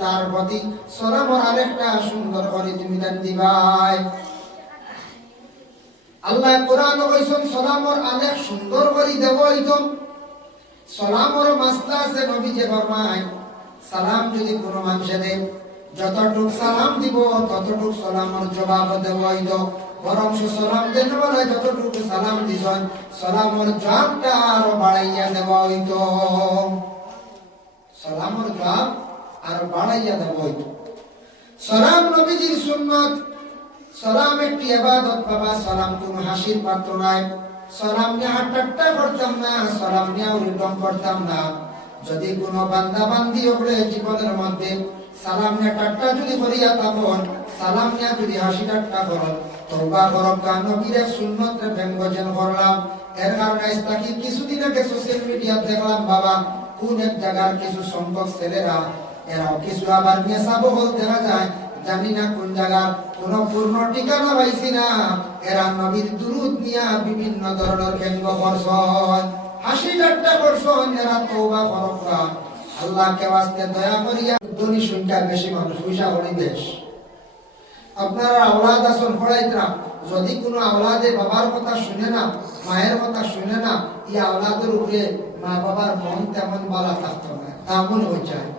তার প্রতি সালামর আরেকটা সুন্দর করে তুমি দান দিবাই। আল্লাহ কোরআন কইছেন সালামর আরেক সুন্দর করে দেব হইতো। সালামর মাসলা আছে নবী যে ফরমায় সালাম যদি কোনো মানুষে দেয় যতটুক সালাম দিব ততটুক সালামর জবাব দেব হইতো। বরং সালাম দেন বলে যতটুকু সালাম দিছেন সালামর জবাবটা আরো বাড়াইয়া দেব হইতো। সালামর জবাব আর বাড়াইয়া দেব হইতো। সালাম নবীজির সুন্নাত। সালাম একটি ইবাদত বাবা। সালাম কোনো হাসির পাত্র নয়। সালাম নিয়ে ঠাট্টা করতাম না, সালাম নিয়ে উল্টন করতাম না। যদি কোনো বান্দা বান্দি হলে জীবনের মধ্যে সালাম নিয়ে ঠাট্টা যদি করিয়া থাকুন, সালাম নিয়ে যদি হাসি ঠাট্টা করুন, তওবা করব নবীর সুন্নতে ব্যঙ্গজন করলাম। এর কারণে ইসলাকি কিছুদিন আগে সোশ্যাল মিডিয়া দেখলাম বাবা কোন এক জায়গার কিছু সংখ্যক ছেলেরা এরাও কিছু আবার মেসাবহল দেখা যায়, জানি না কোন জায়গার কোন পূর্ণ ঠিকানা পাইছি না। এরা নবীর দুরূদ নিয়া বিভিন্ন ধরনের ব্যঙ্গ করছেন, হাসি ঠাট্টা করছেন। এরা তওবা করব আল্লাহকে ওয়াস্তে দয়া করিয়া। ধনী সংখ্যা বেশি, মানুষ পয়সা করি বেশ। আপনারা আওলাদ আছেন পড়াইতরা, যদি কোনো আওলাদে বাবার কথা শুনে না, মায়ের কথা শুনে না, এই আওলাদের উপরে মা বাবার মন তেমন ভালো থাকতো না, তেমন হয়ে যায়।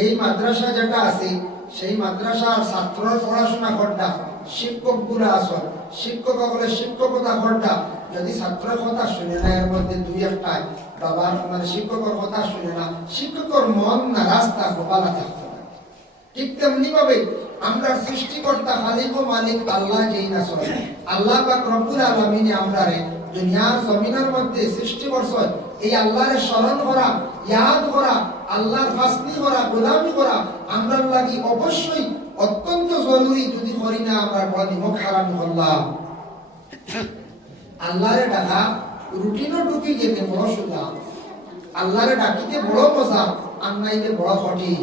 এই মাদ্রাসা যেটা আছে সেই মাদ্রাসার ছাত্ররা পড়াশোনা করটা, শিক্ষক গুলা আসল শিক্ষক বলে শিক্ষকতা করটা, যদি ছাত্রের কথা শুনে না এর মধ্যে দুই একটাই বাবার মানে শিক্ষকের কথা শুনে না, শিক্ষকের মন না রাস্তা গোপালা থাকতো না। ঠিক তেমনি ভাবে আমরা সৃষ্টিকর্তা খালিক ও মালিক আল্লাহ যেই না চলে, আল্লাহ পাক রব্বুল আলামিন আমরারে দুনিয়ার জমিনের মধ্যে সৃষ্টি করছেন। এই আল্লাহর স্মরণ করা, ইয়াদ করা, আল্লাহর ফাসলি করা, গোলামি করা আমরার লাগি অবশ্যই অত্যন্ত জরুরি। যদি করি না আমরা বড় দিমক হারাম করলাম। আল্লাহরে ডাকা রুটিনও ঢুকি যেতে বড় সুদা, আল্লাহরে ডাকিতে বড় মজা, আর নাইলে বড় কঠিন।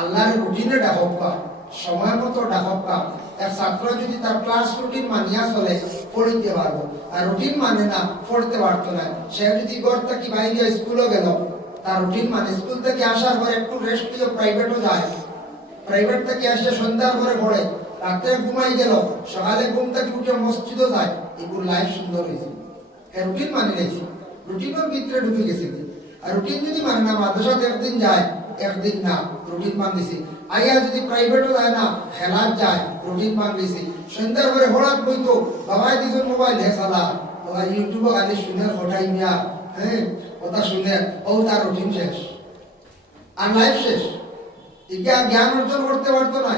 আল্লাহর রুটিনে ডাকা, সময় মতো ডাকা। এক ছাত্র যদি তার ক্লাস রুটিন মানিয়া চলে পড়িতে পারবো, আর রুটিন মানে না পড়তে পারতো না। সে যদি ঘর থেকে বাইরে স্কুলও গেল, তার রুটিন মানে স্কুল থেকে আসার পর একটু রেস্ট দিয়ে প্রাইভেটও যায়, প্রাইভেট থেকে এসে সন্ধ্যার পরে পড়ে, রাতে ঘুমাই গেল, সকালে ঘুম থেকে উঠে মসজিদও যায়। এগুলো লাইফ সুন্দর হয়েছে, রুটিন মানে নিয়েছে, রুটিনের ভিতরে ঢুকে গেছে। আর রুটিন যদি মানে না, মাদ্রাসাতে একদিন যায় একদিন না, রুটিন মানতেছি। আইয়া যদি প্রাইভেটও যায় না, খেলার যায়, রুটিন মানতেছি। সন্ধ্যার পরে হঠাৎ বইতো বাবাই দিছেন মোবাইল হে সালা, ইউটিউবে খালি শুনে হঠাই মিয়া, হ্যাঁ কথা শুনে, ও তার রুটিন শেষ আর লাইফ শেষ। একে আর জ্ঞান অর্জন করতে পারতো না।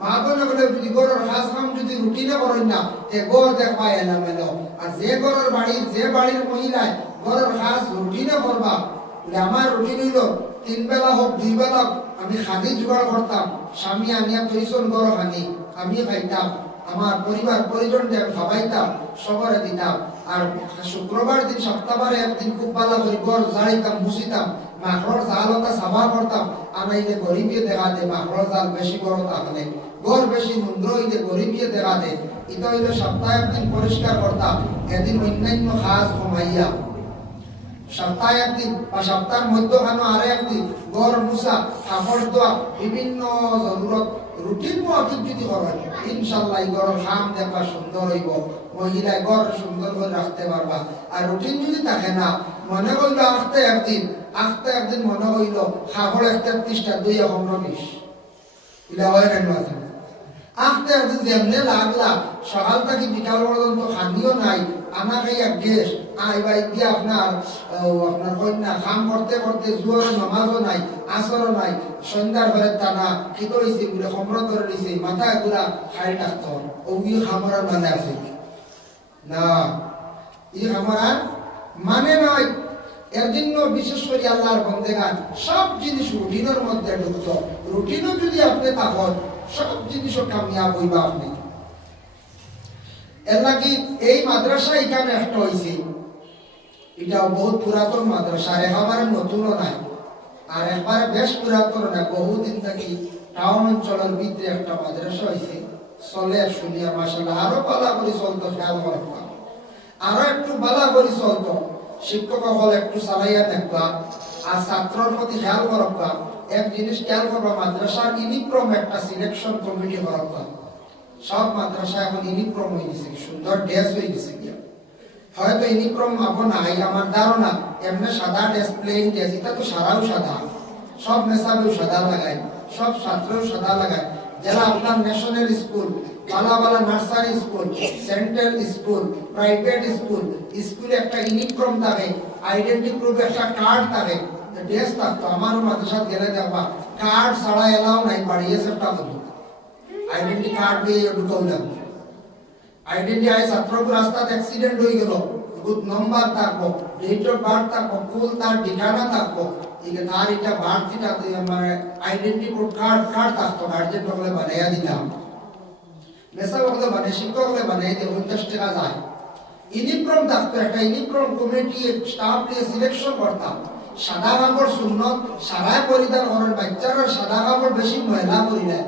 মা বোনে বলে যদি গরুর হাঁস কাম যদি রুটিনে করেন না, তে গড় দেখবা এলোমেলো। আর যে গরুর বাড়ির যে বাড়ির মহিলায় গরুর হাঁস রুটিনে করবা, বলে আমার রুটিন হইল 3 বেলা হোক 2 বেলা আমি খাদি জোগাড় করতাম, স্বামী আনিয়া তৈসন গরু খানি আমি খাইতাম, আমার পরিবার পরিজনকে আমি খাওয়াইতাম, সবরে দিতাম। আর শুক্রবার দিন সপ্তাহবারে একদিন খুব ভালো করে গড় ঝাড়িতাম, মুছিতাম, মাখড়র জালটা সাফা করতাম। আনাইলে গরিবিয়ে দেখা দে, মাখড়র জাল বেশি বড় থাকলে গড় বেশি নোংর হইলে গরিবিয়ে দেখা দে। এটা হইলে সপ্তাহে একদিন পরিষ্কার করতাম, এদিন অন্যান্য কাজ কমাইয়া। সপ্তাহে একদিন বা সপ্তাহের মধ্যখানে আরো একদিন গড় মুছা, কাপড় ধোয়া, বিভিন্ন জরুরত রুটিন মাফিক যদি করেন, ইনশাআল্লাহ এই গড়ের কাম দেখবা সুন্দর হইব, মহিলায় গড় সুন্দর করে রাখতে পারবা। আর রুটিন যদি থাকে না, মনে করল আখতে একদিন মনে হইল খাবড় 31টা 2-19 এটা হয় কেন আছে। আখতে একদিন যেমনে লাগলা সকাল থেকে বিকাল পর্যন্ত খানিও নাই, আনা খাই এক গ্যাস আইবাই দিয়ে আপনার কন্যা কাম করতে করতে জুয়ার নামাজও নাই, আসরও নাই, সন্ধ্যার ঘরের টানা খিত হয়েছে বলে সম্র ধরে দিয়েছে, মাথা ঘুরা খাই ডাকত। ওই খামার মানে আছে না, এই খামার মানে নয়। এর জন্য বিশেষ করে আল্লাহর বন্দেগান সব জিনিস রুটিনের মধ্যে ঢুকত। রুটিনও যদি আপনি থাকেন সব জিনিসও কামিয়াব হইবা আপনি। এর লাগি এই মাদ্রাসা এখানে একটা হয়েছে, এটা বহুত পুরাতন মাদ্রাসা, একেবারে নতুনও নাই, আর একবারে বেশ পুরাতন না, বহুদিন থেকে টাউন অঞ্চলের ভিতরে একটা মাদ্রাসা হয়েছে। চলে শুনিয়া মাশাআল্লাহ আরো ভালো করে চলতো, খেয়াল করতাম আরো একটু ভালো করে চলতো। শিক্ষক হল একটু চালাইয়া দেখবা, আর ছাত্রর প্রতি খেয়াল করবা। এক জিনিস খেয়াল করবা, মাদ্রাসার ইউনিফর্ম একটা সিলেকশন কমিটি করা হয়। সব মাদ্রাসা এখন ইউনিফর্ম হয়ে গেছে, সুন্দর ড্রেস হয়ে গেছে। হয়তো ইউনিফর্ম আপন নাই আমার ধারণা, এমনি সাদা ড্রেস, প্লেন ড্রেস, এটা তো সারাও সাদা, সব মেসাবেও সাদা লাগায়, সব ছাত্রও সাদা লাগায়। যারা আপনার ন্যাশনাল স্কুল, বালা বালা nursery school, central school, private school, স্কুলে একটা ইউনিফর্ম থাকে, আইডেন্টি প্রুফ একটা কার্ড থাকে, ড্রেস থাকতো। আমারও মাদ্রাসা গেলে দেখবা কার্ড ছাড়া এলাও নাই, বাড়িয়েছে একটা হতো আইডেন্টি কার্ড দিয়ে ঢুকাউলাম। আইডেন্টি আই ছাত্রকে রাস্তাতে অ্যাক্সিডেন্ট হয়ে গেল, বুথ নম্বর থাকবো, ডেট অফ বার্থ থাকবো, ফুল তার ঠিকানা থাকবো, তার এটা বার্থটা মানে আইডেন্টি কার্ড থাকতো। গার্জেন হলে বানাইয়া দিলাম, মেসাব হলে বানিয়ে, শিক্ষক হলে বানিয়ে দিয়ে 50 টাকা যায়। ইউনিফর্ম থাকতো, একটা ইউনিফর্ম কমিটি স্টাফ দিয়ে সিলেকশন করতাম। সাদা কাপড় সুন্নত, সারায় পরিধান করেন। বাচ্চারা সাদা কাপড় বেশি ময়লা করিলেন,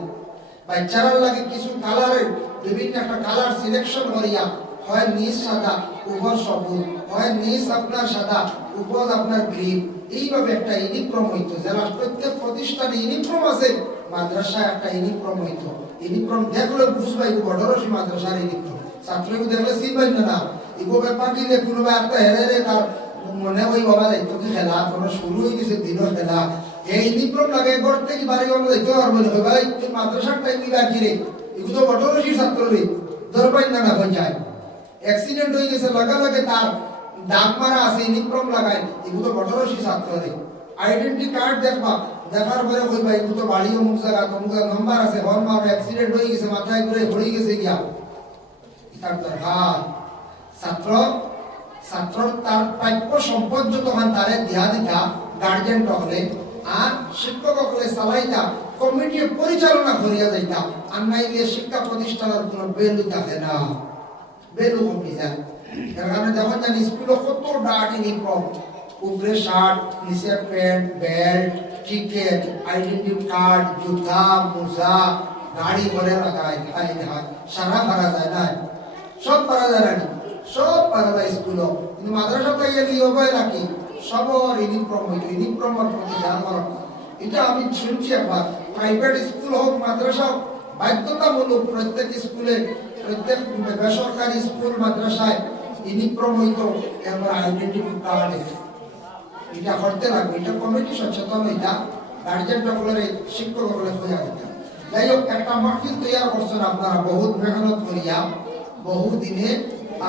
বাচ্চারা লাগে কিছু কালারের বিভিন্ন একটা কালার সিলেকশন করিয়া, হয় নিচ সাদা উপর সবুজ, হয় নিচ আপনার সাদা উপর আপনার গ্রিন, এইভাবে একটা ইউনিফর্ম হইতো। যারা প্রত্যেক প্রতিষ্ঠানে ইউনিফর্ম আছে, মাদ্রাসায় একটা ইউনিফর্ম হইতো। ইউনিফর্ম দেখলে বুঝবাই বড়রসি মাদ্রাসার ইউনিফর্ম, ছাত্রকে দেখলে চিনবাই না। ইগো ব্যাপার দিলে কোনো একটা হেরে তার মনে ওই বাবা যাইতো কি খেলা, কোনো শুরু হয়ে গেছে দিনও খেলা। এই ইউনিফর্ম লাগে ঘর থেকে বাড়ি আমরা যাইতে পারবো না, ভাই তুই মাদ্রাসার টাইম কি রে, এগুলো তো বড়রসি ছাত্র রে, ধরবাই না হয়ে যায়। অ্যাক্সিডেন্ট হয়ে গেছে লাগে তার দাগ মারা আছে, ইউনিফর্ম লাগায়, এগুলো বড়রসি ছাত্র রে। আইডেন্টি কার্ড দেখবা, দেখার পরে কইবা এগুলো তো বাড়ি অমুক জায়গা তমুক জায়গা নম্বর আছে, হর্ন মারো, অ্যাক্সিডেন্ট হয়ে গেছে, মাথায় ঘুরে পড়ে গেছে গিয়া। তার দরকার ছাত্র ছাত্র তার প্রাপ্য সম্পদ যতক্ষণ তারে দিয়া দিতা গার্জেন হলে, আর শিক্ষক হলে চালাইতা, কমিটি পরিচালনা করিয়া যাইতা। আর নাইলে শিক্ষা প্রতিষ্ঠানের কোনো বেলু থাকে না, বেলু কমে যায়। এর কারণে যখন জানি স্কুলে কত ডাক ইউনিফর্ম, উপরে শার্ট, নিচে pant, belt, ticket, identity card, জুতা, মোজা, গাড়ি করে লাগায়, সারা ভাড়া যায় না, সব পারা যায় না, সব পারা যায় স্কুলও। কিন্তু মাদ্রাসাতে গেলে হবে নাকি সবর ইউনিফর্ম হইতো, ইউনিফর্মের প্রতি ধ্যান করা। এটা আমি শুনছি একবার, প্রাইভেট স্কুল হোক মাদ্রাসা হোক, বাধ্যতামূলক প্রত্যেক স্কুলে, প্রত্যেক বেসরকারি স্কুল মাদ্রাসায় ইউনিফর্ম হইতো, এরপর আইডেন্টি কার্ড। এটা করতে লাগবে, এটা কমিটি সচেতন হইতা, গার্জেন সকলের, শিক্ষক সকলের খোঁজা হইতা। যাই হোক, একটা মাহফিল তৈরি করছেন আপনারা বহুত মেহনত করিয়া, বহু দিনে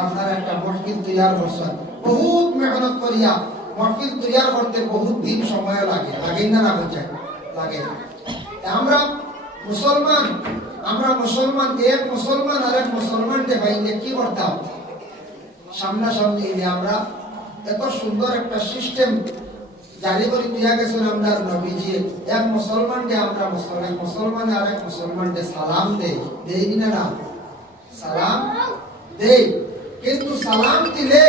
আপনারা একটা মাহফিল তৈরি করছেন, বহুত মেহনত করিয়া। মাহফিল তৈরি করতে বহুত দিন সময় লাগে, লাগে না, না হচ্ছে লাগে। আমরা মুসলমান, এক মুসলমান আর এক মুসলমানকে পাইলে কি করতাম, সামনাসামনি আমরা এত সুন্দর একটা সিস্টেম জারি করে দিয়া গেছেন আপনার নবীজি। এক মুসলমানকে আমরা মুসলমান আর এক মুসলমানকে সালাম দেই না, না সালাম দেই। কিন্তু সালাম দিলে,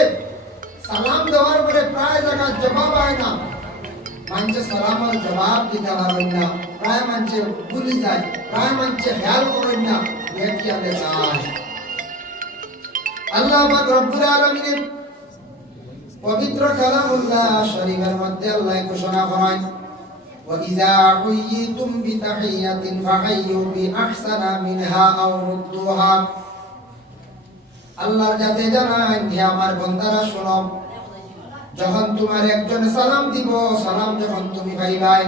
সালাম দেওয়ার পরে প্রায় জায়গায় জবাব হয় না, মানুষে সালামের জবাব দিতে পারেন না, প্রায় মানুষে ভুলে যায়, প্রায় মানুষে খেয়াল করেন না, খেয়ালে যায়। আল্লাহ পাক রব্বুল আলামিনের পবিত্র কালামুল্লাহ শরীফের মধ্যে আল্লাহ ঘোষণা করেন, ওয়া ইযা হুয়িতুম বিতাহিয়াতিন ফাহাইয়ু বিআহসানা মিনহা আও রুদ্দুহা। আল্লাহর যাতে জানান হে আমার বান্দারা শোনো, যখন তোমার একজন সালাম দিব, সালাম যখন তুমি পাইবাই,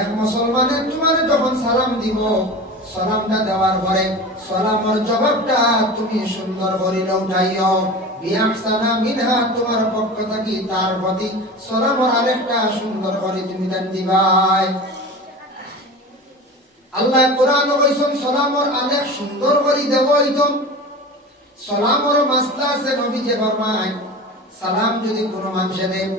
এক মুসলমানের তোমার যখন সালাম দিব, সালামটা দেওয়ার পরে সালামের জবাবটা তুমি সুন্দর করে উঠাইও, বিআহসানা মিনহা, তোমার পক্ষ থেকে তার প্রতি সালামের আরেকটা সুন্দর করে তুমি দান দিবাই। আল্লাহ কোরআনে কইছেন সালামের আরেক সুন্দর করে দেব। হইতো সালামের মাসলা আছে, নবী যে ফরমায় সালাম যদি কোনো মানুষে দেয়,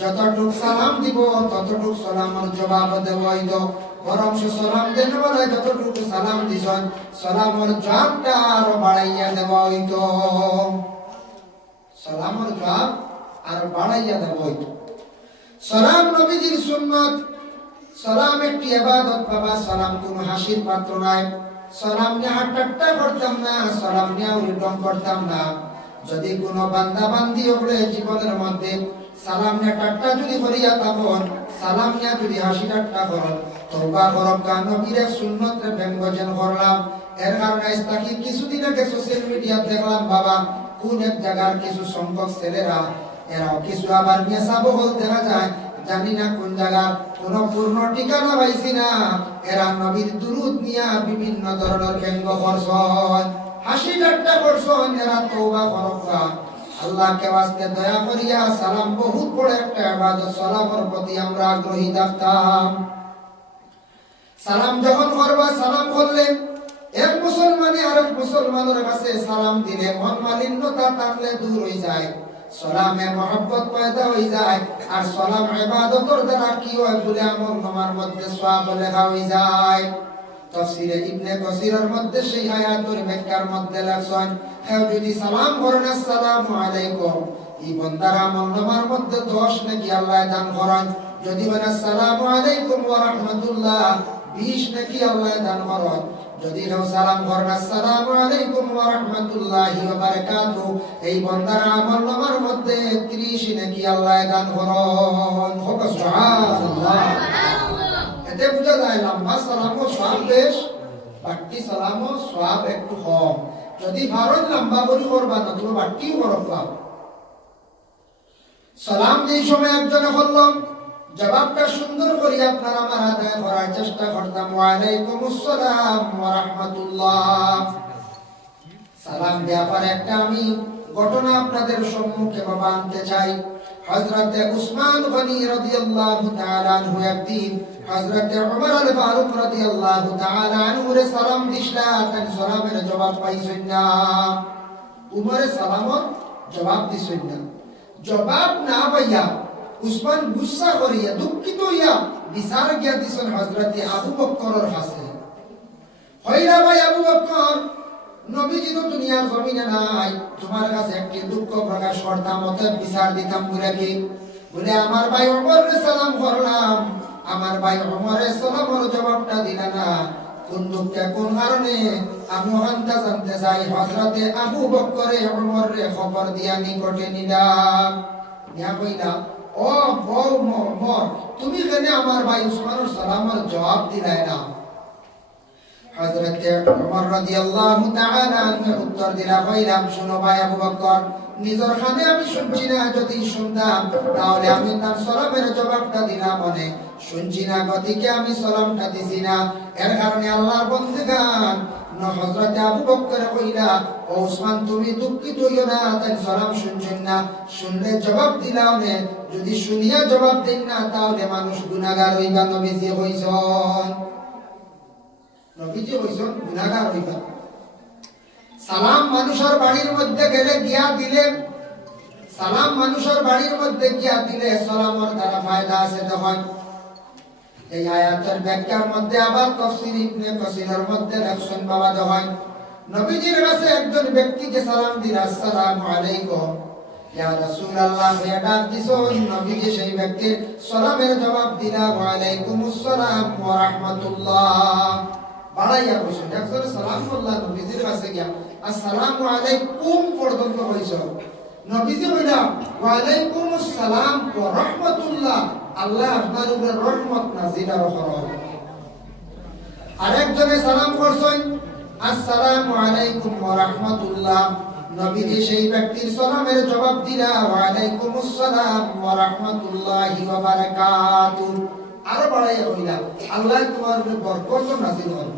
যতটুক সালাম দিব ততটুক সালামের জবাব দেব হইতো। বরং সালাম দেন বলে যতটুকু সালাম দিছেন, সালামের জবাবটা আরো বাড়াইয়া দেব হইতো, সালামের জবাব আরো বাড়াইয়া দেব হইতো। সালাম নবীজির সুন্নাত, সালাম একটি ইবাদত বাবা, সালাম কোনো হাসির পাত্র নয়। সালাম নিয়ে ঠাট্টা করতাম না, সালাম নিয়ে উল্টন করতাম না। যদি কোনো বান্দা বান্দি ওপরে জীবনের মধ্যে সালাম নিয়ে ঠাট্টা যদি করিয়া থাকুন, সালাম নিয়ে যদি হাসি ঠাট্টা করুন, তওবা করব নবীর সুন্নতরে ব্যঙ্গজন করলাম। এর কারণে আজকে কিছুদিন আগে সোশ্যাল মিডিয়া দেখলাম বাবা কোন এক জায়গার কিছু সংখ্যক ছেলেরা এরাও কিছু আবার মেসা বহল দেখা যায়, জানি না কোন জায়গা, কোন পূর্ণ ঠিকানা পাইছি না, এরা নবীর দুরূদ নিয়া বিভিন্ন ধরনের ব্যঙ্গ করছেন, হাসি ঠাট্টা করছেন। এরা তওবা করব আল্লাহকে ওয়াস্তে দয়া করিয়া সালাম বহুত বড় একটা ইবাদত, সালামের প্রতি আমরা আগ্রহী থাকতাম। সালাম যখন করবা, সালাম করলে এক মুসলমানে আরেক মুসলমানের কাছে সালাম দিলে মন মালিন্যতা থাকলে দূর হয়ে যায়, সালামে মহব্বত পয়দা হয়ে যায়। আর সালাম ইবাদতের দ্বারা কি হয় বলে আমল নামার মধ্যে সওয়াব লেখা হয়ে যায়। তাফসীরে ইবনে কাসিরের মধ্যে সেই আয়াতের ব্যাখ্যার মধ্যে লেখছেন, কেউ যদি সালাম করেন আসসালামু আলাইকুম, এই বান্দার আমল নামার মধ্যে 10 নাকি আল্লাহ দান করেন। যদি বলেন আসসালামু আলাইকুম ওয়া রাহমাতুল্লাহ, 20 নাকি আল্লাহ দান করেন। যদি কেউ সালাম করেন আসসালামু আলাইকুম ওয়া রাহমাতুল্লাহি ওয়া বারাকাতুহু, এই বান্দার আমল নামার মধ্যে 30 নাকি আল্লাহ দান করেন। হোক সুবহানাল্লাহ। এতে বুঝা যায় লম্বা সালামও সওয়াব বেশ, বাকি সালামও সওয়াব একটু কম। যদি ভারত লম্বা করে করবা না তুমি বাকিও করবা। সালাম যেই সময় একজনে করলাম, জবাবটা সুন্দর করে আপনারা আমার আদায় করার চেষ্টা করতাম, ওয়া আলাইকুমুস সালাম ওয়া রাহমাতুল্লাহ। সালাম দেওয়ার পর একটা আমি ঘটনা আপনাদের সম্মুখে বাবা আনতে চাই। হযরতে উসমান গনি রাদিয়াল্লাহু তাআলা আনহু একদিন হযরতে ওমর আল ফারুক রাদিয়াল্লাহু তাআলা আনহুর সালাম দিছলা, তার সালামের জবাব পাইছেন না। উমরে সালামর জবাব দিছেন না, জবাব না পাইয়া উসমান গুসা করিয়া দুঃখিত হইয়া বিচার গিয়া দিছেন হযরতে আবু বকরের কাছে। হইরা ভাই আবু বকর, নবীজি তো দুনিয়ার জমিনে নাই, তোমার কাছে একটি দুঃখ প্রকাশ করতাম, অতএব বিচার দিতাম বলে কি বলে আমার ভাই ওমরের সালাম করলাম, আমার ভাই ওমরের সালামের জবাবটা দিলা না, কোন দুঃখে কোন কারণে আমি ওখানটা জানতে চাই। হযরতে আবু বকরে ওমরের খবর দিয়া নিকটে নিলাম, ইয়া কইলা ও বউ ওমর, তুমি কেন আমার ভাই উসমানের সালামের জবাব দিলাই না? হযরতে ওমর রাদিয়াল্লাহু তাআলা আনহু উত্তর দিলা, কইলাম শোনো ভাই আবু বকর, নিজের কানে আমি শুনছি না, যদি শুনতাম তাহলে আমি তার সালামের জবাবটা দিলাম, মানে শুনছি না গতিকে আমি সালামটা দিছি না। এর কারণে আল্লাহর বন্দেগান হযরতে আবু বকর কইলা, ও উসমান তুমি দুঃখিত হইও না, তাই সালাম শুনছেন না, শুনলে জবাব দিলাও না, যদি শুনিয়া জবাব দেন না তাহলে মানুষ গুনাহগার হইবা। নবীজি কইছেন, নবীজি কইছেন গুনাহগার হইবা। সালাম মানুষের বাড়ির মধ্যে গেলে গিয়া দিলে, সালাম মানুষের বাড়ির মধ্যে গিয়া দিলে সালামের দ্বারা ফায়দা আছে। দেখুন এই আয়াতের ব্যাখ্যার মধ্যে আবার তাফসীর ইবনে কাসিরের মধ্যে লেখছেন বাবা, দেখুন নবীজির কাছে একজন ব্যক্তিকে সালাম দিল, আসসালামু আলাইকুম ইয়া রাসূলুল্লাহ, ইয়া ডাক দিছেন, নবীজি সেই ব্যক্তির সালামের জবাব দিলা, ওয়া আলাইকুমুস সালাম ওয়া রাহমাতুল্লাহ। বাড়াইয়া কইছেন, একজন সালাম করলা নবীজির কাছে গিয়া আসসালামু আলাইকুম পর্যন্ত কইছো, নবীজি কইলা ওয়া আলাইকুমুস সালাম ওয়া রাহমাতুল্লাহ, আল্লাহ আপনার উপরে রহমত নাযিল করুন। আরেকজনে সালাম করছেন আসসালামু আলাইকুম ওয়া রাহমাতুল্লাহ, নবীজি সেই ব্যক্তির সালামের জবাব দিলা, ওয়া আলাইকুমুস সালাম ওয়া রাহমাতুল্লাহি ওয়া বারাকাতুহু। আরো বাড়াইয়া কইলা আল্লাহ তোমার উপরে বরকত নাযিল করুন।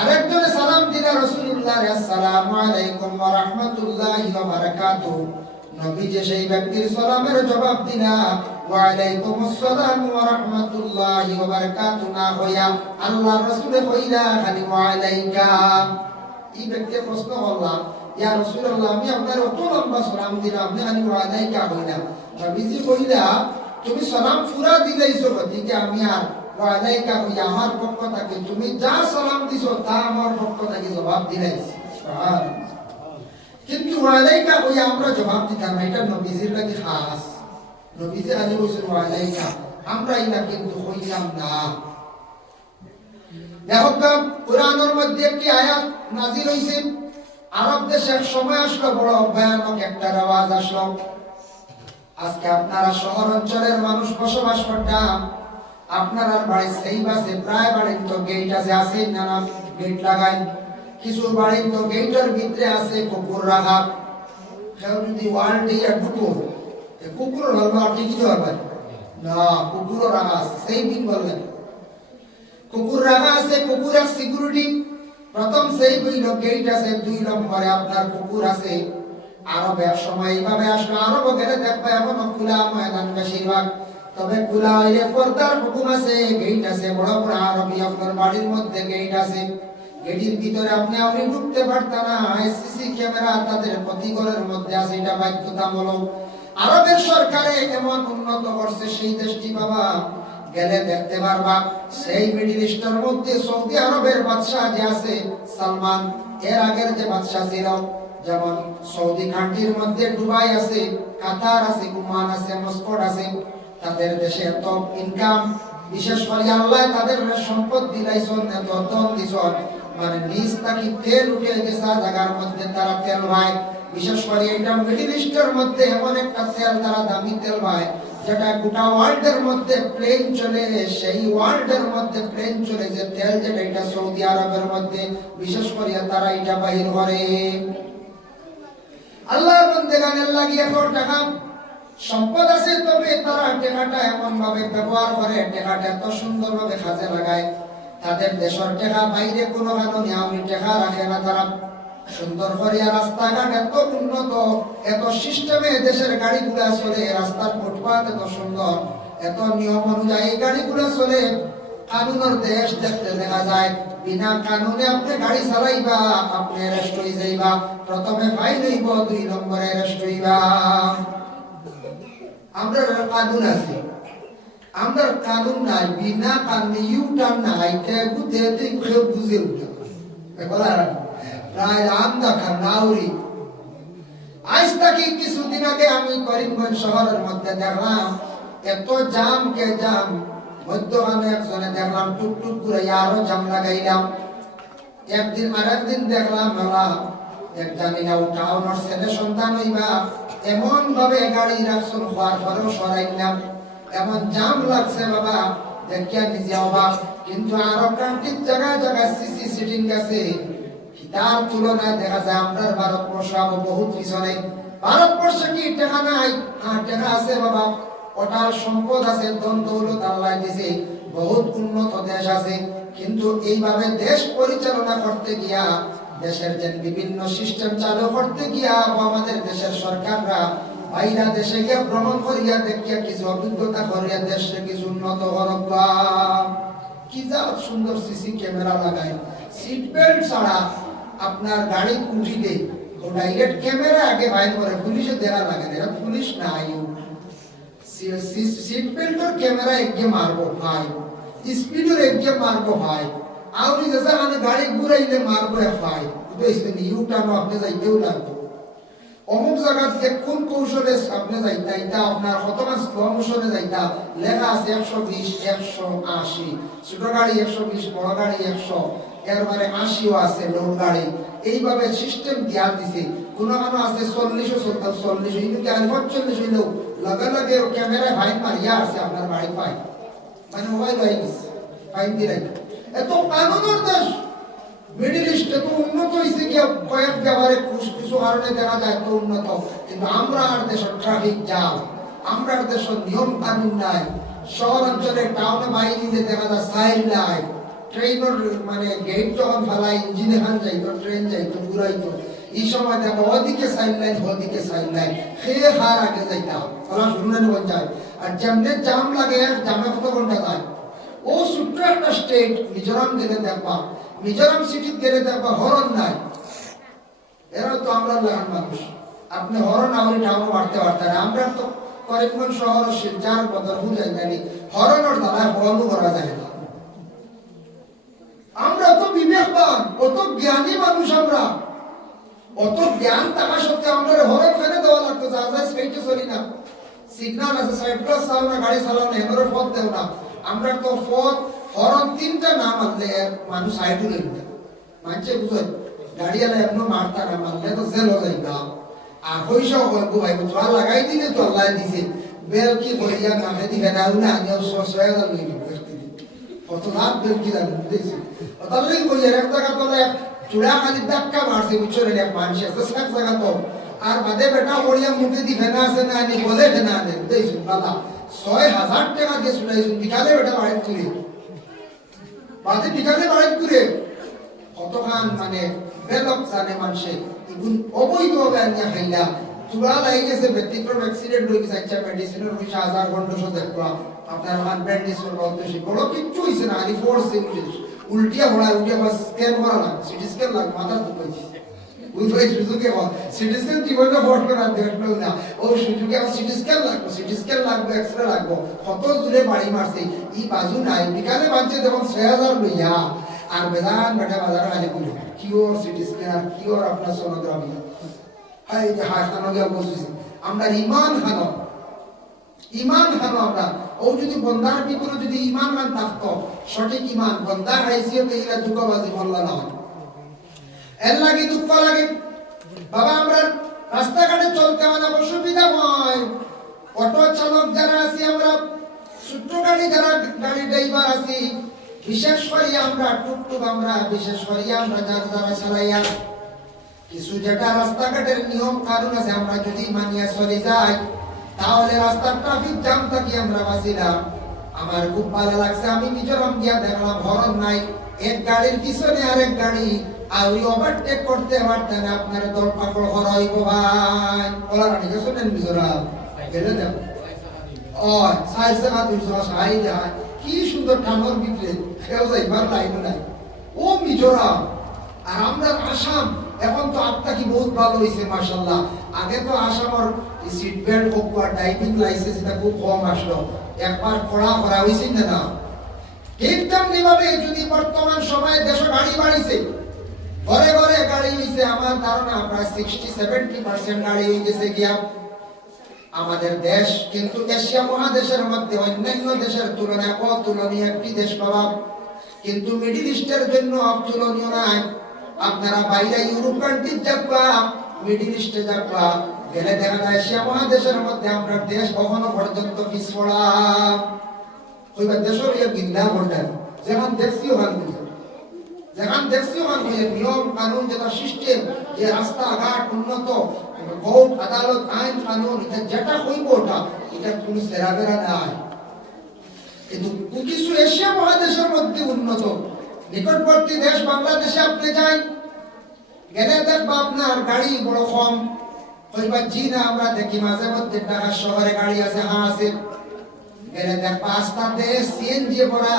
আরেকজনে সালাম দিলা রাসূলুল্লাহ, আসসালামু আলাইকুম ওয়া রাহমাতুল্লাহি ওয়া বারাকাতুহু, নবীজি সেই ব্যক্তির সালামের জবাব দিলা, ওয়া আলাইকুমুস সালাম ওয়া রাহমাতুল্লাহি ওয়া বারাকাতুহু না হইয়া আল্লাহর রাসূলে কইলা খালি ওয়া আলাইকা। এই ব্যক্তি প্রশ্ন করলা, ইয়া রাসূলুল্লাহ আমি আপনার অত লম্বা সালাম দিলাম, আপনি খালি ওয়া আলাইকা কইলা। নবীজি কইলা তুমি সালাম পুরা দিলাইছো, গতিকে আমি আর ওয়া আলাইকা কইয়া আমার পক্ষ থেকে তুমি যা সালাম দিছো তা আমার পক্ষ থেকে জবাব দিলাইছি। সুবহানাল্লাহ। কিন্তু ওয়া আলাইকা কইয়া আমরা জবাব দিতাম না, এটা নবীজির লাগি খাস। নবীজি আলী বলেছেন ওয়া আলাইকা, আমরা এটা কিন্তু কইলাম না। দেখো কোরআনের মধ্যে একটি আয়াত নাযিল হইছে, আরব দেশে এক সময় আসলো বড় ভয়ানক একটা আওয়াজ আসলো। আজকে আপনারা শহর অঞ্চলের মানুষ বসবাস করতাম, আপনার বাড়ি সেই বাসে প্রায় বাড়ির তো গেট আছে নানা গেট লাগাই, কিছু বাড়ির তো গেটের ভিতরে আছে কুকুর রাখা। কেউ যদি ওয়াল দিয়ে ঢুকো কুকুর বলবো আপনি কিছু হবেন না, কুকুরও রাখা আছে, সেই দিন বললেন কুকুর রাখা আছে, কুকুরের সিকিউরিটি প্রথম সেই গেট আছে, 2 নম্বরে আপনার কুকুর আছে। আরবের সময় এইভাবে আসলো, আরব গেলে দেখবে এখনো খোলা ময়দান বেশিরভাগ, তবে খোলা হইলে পর্দার হুকুম আছে, গেট আছে, বড় বড় আরবি আপনার বাড়ির মধ্যে গেট আছে। গেটের ভিতরে আপনি ঢুকতে পারতেন না, সিসি ক্যামেরা তাদের প্রতিঘরের মধ্যে আছে, এটা বাধ্যতামূলক। আরবের সরকারে এমন উন্নত করছে সেই দেশটি বাবা, গেলে দেখতে পারবা সেই মিডল ইস্টের মধ্যে সৌদি আরবের বাদশা যে আছে সালমান, এর আগের যে বাদশা ছিল, যেমন সৌদি কান্ট্রির মধ্যে দুবাই আছে, কাতার আছে, ওমান আছে, মস্কট আছে, তাদের দেশে এত ইনকাম, বিশেষ করে আল্লাহ তাদের সম্পদ দিলাইছেন, এত ধন দিছেন, মানে নিজ থাকি তেল উঠে গেছে জায়গার মধ্যে তারা তেল ভাই, বিশেষ করে এটা মিডল ইস্টের মধ্যে এমন একটা তেল তারা দামি তেল ভাই, যেটা গোটা ওয়ার্ল্ডের মধ্যে প্লেন চলে, সেই ওয়ার্ল্ডের মধ্যে প্লেন চলে যে তেল যেটা, এটা সৌদি আরবের মধ্যে বিশেষ করে তারা এটা বাহির করে। আল্লাহর বান্দাগানের লাগি এখন টাকা সম্পদ আছে, তবে তারা টাকাটা এমন ভাবে ব্যবহার করে, টাকাটা এত সুন্দর ভাবে কাজে লাগায়, তাদের দেশের টাকা বাইরে কোনো কারণে আমি টাকা রাখে না, তারা সুন্দর করে রাস্তাঘাট এত উন্নত, এত সিস্টেমে দেশের গাড়িগুলা চলে, রাস্তার ফুটপাত এত সুন্দর, এত নিয়ম অনুযায়ী গাড়িগুলা চলে। কানুনের দেশ দেখতে দেখা যায়, বিনা কানুনে আপনি গাড়ি চালাইবা আপনি অ্যারেস্ট হয়ে যাইবা, প্রথমে ফাইন হইব, 2 নম্বরে অ্যারেস্ট হইবা। আমরা কানুন আছে, আমরা কানুন নাই, বিনা কানুনে ইউটার্ন নাই, বুঝে কেউ বুঝে উঠে বলার প্রায় আমদা খান্নাউরি। আজ থেকে কিছুদিন আগে আমি করিমগঞ্জ শহরের মধ্যে দেখলাম এত জাম কে জাম, মধ্যখানে একজনে দেখলাম টুকটুক করে আরো জাম লাগাইলাম। একদিন আরেকদিন দেখলাম এক জানি না টাউনের ছেলে সন্তান হইবা এমন ভাবে গাড়ি রাখছেন, হওয়ার পরেও সরাইলাম, এমন জাম লাগছে বাবা, দেখিয়া নিজে অবাক। কিন্তু আরব কান্ট্রির জায়গায় জায়গায় সিসি সিটিং আছে, তার তুলনায় দেখা যায় আমরা ভারতবর্ষ বহুত পিছনে। ভারতবর্ষে কি টাকা নাই? টাকা আছে বাবা, অটাল সম্পদ আছে, ধন দৌলত আল্লাহ দিয়েছে, বহুত উন্নত দেশ আছে, কিন্তু এইভাবে দেশ পরিচালনা করতে গিয়া, দেশের যে বিভিন্ন সিস্টেম চালু করতে গিয়া আমাদের দেশের সরকাররা বাইরা দেশে গিয়ে ভ্রমণ করিয়া দেখিয়া কিছু অভিজ্ঞতা করিয়া দেশে কিছু উন্নত করবা, কি যা সুন্দর সিসি ক্যামেরা লাগায়, সিট বেল্ট ছাড়া আপনার গাড়ি উঠিতে ডাইরেক্ট ক্যামেরা আগে বাইর করে, পুলিশে দেখা লাগে না, পুলিশ নাই, সিট বেল্টের ক্যামেরা একগে মারবো ভাই, স্পিডের একগে মারবো ভাই, আপনি যেখানে গাড়ি ঘুরাইলে মারবো ভাই, বুঝেছেন? ইউটার্ন আপনি যাইতেও লাগবে, অমুক জায়গাতে কোন কৌশলে আপনি যাইতা, এটা আপনার কতটা স্লো মোশনে যাইতা, লেখা আছে 120 180, ছোট গাড়ি 120, বড় গাড়ি 100, এরবারে 80ও আছে লোড গাড়ি, এইভাবে সিস্টেম দিয়া দিছে। কোন আছে 40 40 হইলো কি 45 হইলো লগে লগে ক্যামেরা ফাইন মারিয়া আছে আপনার বাড়ি পাই, মানে মোবাইল হয়ে গেছে ফাইন দিলাই। এত কানুনের দেশ মিডল ইস্ট এত উন্নত হয়েছে কি কয়েক ব্যাপারে কিছু কারণে দেখা যায় এত উন্নত, কিন্তু আমরা আর দেশের ট্রাফিক জ্যাম, আমরা দেশের নিয়ম কানুন নাই, শহর অঞ্চলে টাউনে বাইরে দেখা যায় সাইড নাই, ট্রেনের মানে গেট যখন ফেলাই ইঞ্জিন এখান যাইতো, ট্রেন যাইতো, ঘুরাইতো, এই সময় দেখো ওদিকে সাইড লাইন ওদিকে সাইড লাইন, খেয়ে হার আগে যাইতাম ওরা শুনে নেবেন যায়। আর যেমনি জাম লাগে, জামে কত ঘন্টা যায়, ও ছোট্ট একটা স্টেট মিজোরাম গেলে দেখবা, মিজোরাম সিটি গেলে দেখবা হরন নাই, এরা তো আমরা লাগান মানুষ, আপনি হরন আউরি টাউনে বাড়তে পারতেন, আমরা তো করিমগঞ্জ শহর যার বদল বুঝাই জানি হরনের দ্বারা বন্ধ করা যায় না। আমরা তো বিবেকবান, অত জ্ঞানী মানুষ, আমরা অত জ্ঞান থাকা সত্ত্বেও আমরা হরন ফেলে দেওয়া লাগতো, যা যা স্পিডে চলি না, সিগন্যাল আছে সাইড প্লাস চালাও না, গাড়ি চালাও না, এবারে পথ দেও না, আমরা তো পথ হরন 3টা না মারলে মানুষ সাইডে লইবে, মানছে বুঝো গাড়ি এলে এমন মারতা না মারলে তো জেল হয়ে যাইবা। আর পয়সা হইব ভাই তোরা লাগাই দিলে তো আল্লাহ দিছে বেল কি করিয়া নামে দিবে না উনা আনিও 6,000 লই নিব কত লাভ বেল কি জানো বুঝেছি তাহলে কই এক টাকা তোলে চূড়া খালি ধাক্কা মারছে বুঝছরে এক মানুষ আছে সব জায়গা তো আর বাদে বেটা করিয়া মুখে দিবে না আছে না আনি বলে না আনে বুঝেছি বাবা 6,000 টাকা দিয়ে শুনাইছি বিকালে বেটা বাড়ি তুলে বাদে বিকালে বাড়ি তুলে কতখান মানে বেলক জানে মানুষে ইগুন অবৈধভাবে আনিয়া খাইলা চূড়া লাগি গেছে ব্যক্তিক্রম অ্যাক্সিডেন্ট হয়ে গেছে আচ্ছা মেডিসিনের পয়সা 1000 ঘন্টা দেখবা আপনার মান ব্যান্ডেজ করবা উদ্দেশ্যে বড় কিচ্ছু হইছে না আনি ফোর্স উল্টিয়া ভরা উল্টিয়া বাস স্ক্যান করা লাগে সিটি স্ক্যান লাগে মাথা দুপাইছে বুঝবাই সুযোগে সিটি স্ক্যান জীবনে ভোট করা দেখলো না ও সুযোগে সিটি স্ক্যান লাগবে এক্সরে লাগবে কত দূরে বাড়ি মারছে ই বাজু নাই বিকালে বাজছে যখন 6000 লইয়া আর বেদান বেটা বাজার আনে বলে কিওর সিটি স্ক্যান আর কিওর আপনার সোনোগ্রাফি হাই যে হাসতানো গিয়া বসেছি আমরা ইমান হানো আমরা ও যদি বন্দার ভিতরে যদি ইমান মান থাকতো সঠিক ইমান বন্দার হাইসিয়তে এরা দুঃখবাজি বললা না এর লাগে দুঃখ লাগে বাবা আমরা রাস্তাঘাটে চলতে অনেক অসুবিধা হয় অটো চালক যারা আছি আমরা ছোট্ট গাড়ি যারা গাড়ি ড্রাইভার আছি বিশেষ করে আমরা টুকটুক আমরা বিশেষ করে আমরা যারা চালাইয়া কিছু যেটা রাস্তাঘাটের নিয়ম কানুন আছে আমরা যদি মানিয়া চলে যাই তাহলে রাস্তার ট্রাফিক জ্যাম থাকি আমরা বাঁচিলাম আমার খুব ভালো লাগছে আমি মিজোরাম গিয়া দেখলাম হরন নাই এক গাড়ির পিছনে আরেক গাড়ি আর ওই ওভারটেক করতে পারতেন আপনার দল পাকড় হরাইব ভাই বলার আগে শুনেন মিজোরাম গেলে দেখো ও সাইসে না দুইশো সাই যায় কি সুন্দর টানোর ভিতরে কেউ যাইবার লাইন নাই ও মিজোরাম আর আমরা আসাম এখন তো আত্মা কি বহুত ভালো হইছে মাশাআল্লাহ আগে তো আসামর সিট বেল্ট হোক বা ড্রাইভিং লাইসেন্স এটা খুব কম আসলো একবার করা হইছে না ঠিক তেমনি ভাবে যদি বর্তমান সময়ে দেশে গাড়ি বাড়িছে ঘরে ঘরে গাড়ি হইছে আমার ধারণা প্রায় 60-70% গাড়ি হয়ে গেছে গিয়া আমাদের দেশ কিন্তু এশিয়া মহাদেশের মধ্যে অন্যান্য দেশের তুলনায় অতুলনীয় একটি দেশ বাবা কিন্তু মিডল ইস্টের জন্য অতুলনীয় নয় আপনারা বাইরে ইউরোপ কান্ট্রি যাবা মিডল ইস্টে যাবা গেলে দেখা যায় এশিয়া মহাদেশের মধ্যে আমরা দেশ কখনো পর্যন্ত পিছপড়া ওইবার দেশের ইয়ে গিন্দা বলতেন যেমন দেখছি নিয়ম কানুন যেটা সিস্টেম যে রাস্তাঘাট উন্নত কোর্ট আদালত আইন কানুন যেটা হইব ওটা এটা কোনো সেরাবেরা নাই কিন্তু কিছু এশিয়া মহাদেশের মধ্যে উন্নত নিকটবর্তী দেশ বাংলাদেশে আপনি যান গেলে দেখবা আপনার গাড়ি বড় কম হইবা জি না আমরা দেখি মাঝে মধ্যে ঢাকা শহরে গাড়ি আছে আছে গেলে দেখবা আস্তার দেশ সিএনজি ভরা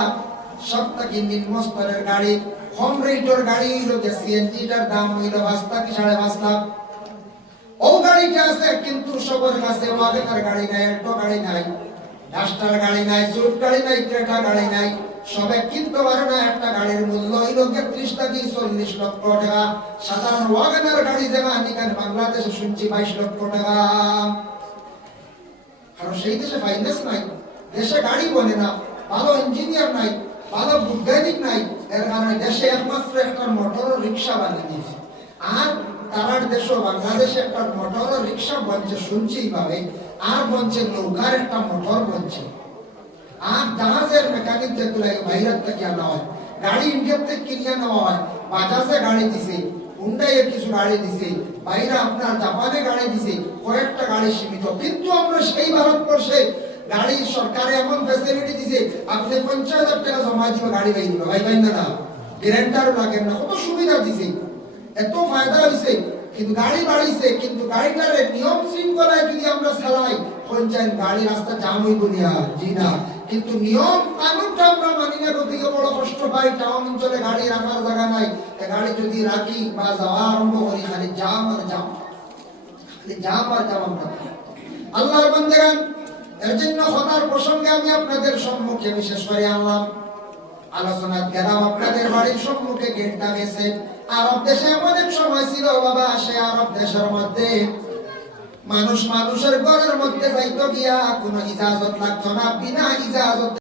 সব থেকে নিম্ন স্তরের গাড়ি কম রেটের গাড়ি হইল যে সিএনজিটার দাম হইল 5 লাখ ও গাড়িটা আছে কিন্তু সবার কাছে ওয়াগনার গাড়ি নাই অটো গাড়ি নাই ডাস্টার গাড়ি নাই সুট গাড়ি নাই ক্রেটা গাড়ি নাই সবে কিনতে পারে না একটা গাড়ির মূল্য হইল 30 থেকে 40 লক্ষ টাকা সাধারণ ওয়াগনার গাড়ি যেমন আনিকান বাংলাদেশে শুনছি 22 লক্ষ টাকা কারণ সেই দেশে ফাইন্যান্স নাই দেশে গাড়ি বনে না ভালো ইঞ্জিনিয়ার নাই ভালো বৈজ্ঞানিক নাই এর কারণে দেশে একমাত্র একটা মোটর রিক্সা বানিয়ে দিয়েছে আর তারার দেশ বাংলাদেশে একটা মোটর রিক্সা বনছে শুনছি ভাবে আর বনছে নৌকার একটা মোটর বনছে আর জাহাজের মেকানিক যেগুলো বাইরের থেকে আনা হয় গাড়ি ইন্ডিয়া থেকে কিনে নেওয়া হয় বাজাজে গাড়ি দিছে হুন্ডাইয়ের কিছু গাড়ি দিছে বাইরে আপনার জাপানে গাড়ি দিছে কয়েকটা গাড়ি সীমিত কিন্তু আমরা সেই ভারতবর্ষে গাড়ি সরকারে এমন ফ্যাসিলিটি দিছে আপনি 50,000 টাকা জমা দিবে গাড়ি পাই দিবে ভাই না গ্যারান্টারও লাগে না কত সুবিধা দিছে এত ফায়দা হইছে কিন্তু গাড়ি বাড়িছে কিন্তু গাড়িটার নিয়ম শৃঙ্খলায় যদি আমরা চালাই পঞ্চায়েত গাড়ি রাস্তা জাম হইব না জি না কিন্তু নিয়ম কানুনটা আমরা মানি না গতিকে বড় কষ্ট পাই টাউন অঞ্চলে গাড়ি রাখার জায়গা নাই গাড়ি যদি রাখি বা যাওয়া আরম্ভ করি খালি জাম আমরা আল্লাহর বান্দাগণ এর জন্য খোদার প্রসঙ্গে আমি আপনাদের সম্মুখে বিশেষ করে আনলাম আলোচনা গেলাম আপনাদের বাড়ির সম্মুখে গেটটা গেছে আরব দেশে অনেক সময় ছিল বাবা সে আরব দেশের মধ্যে মানুষের ঘরের মধ্যে যাইতো গিয়া কোনো ইজাজত লাগতো না বিনা ইজাজত